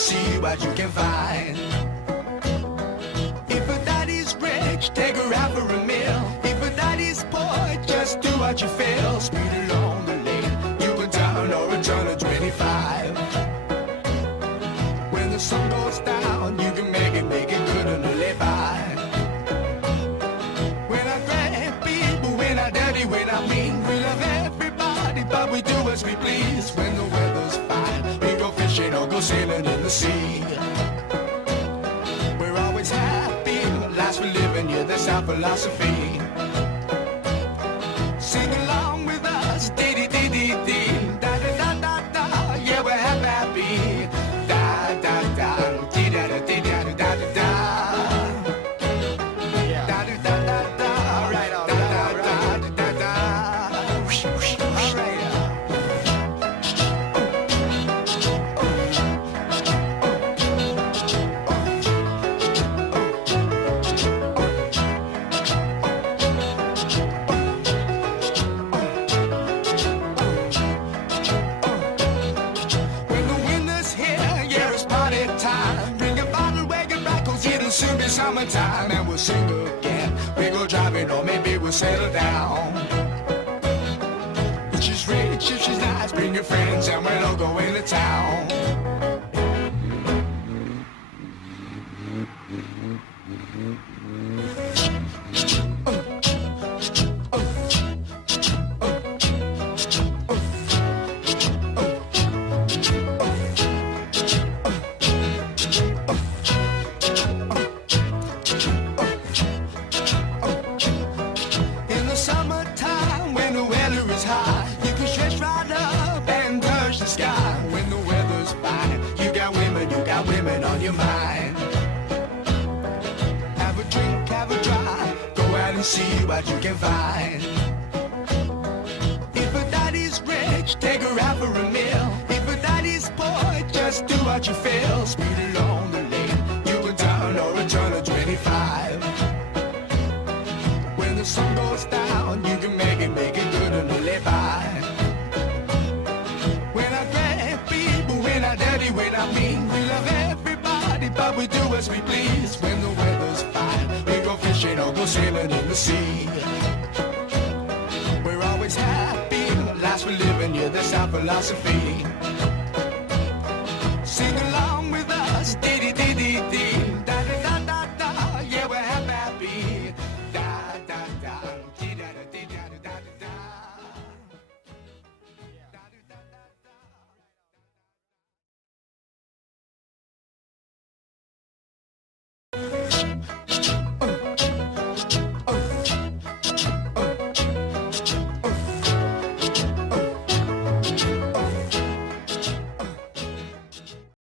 see what you can find. If a daddy's rich, take her out for a meal. If a daddy's poor, just do what you feel. Speed along the lane, you can turn or a turn of 25. When the sun goes down, you can make it good and live by. When I grab people, when I dirty, when I mean, we love everybody, but we do as we please. When the weather's fine, we go fishing or go sailing in the sea. We're always happy, lives we live in, yeah, that's our philosophy. Sing along with us, dee-dee-dee-dee-dee, da-da-da-da-da, yeah, we're happy. Da-da-da, dee-da-da-dee-da-da-da-da. Da-da-da-da-da, right, da-da-da-da-da. All right. Summertime and we'll sing again. We go driving or maybe we'll settle down. If she's rich, if she's nice, bring your friends and we'll all go into town. Summertime, when the weather is high, you can stretch right up and touch the sky. When the weather's fine, you got women on your mind. Have a drink, have a drive, go out and see what you can find. If a daddy's rich, take her out for a meal. If a daddy's poor, just do what you feel. Speed along the lane, you can turn or a turn of 25. When the sun goes down, you can make it good and live by. When I grab people, when I dirty, when I mean, we love everybody, but we do as we please. When the weather's fine, we go fishing or go sailing in the sea. We're always happy, lives we live in, yeah, that's our philosophy.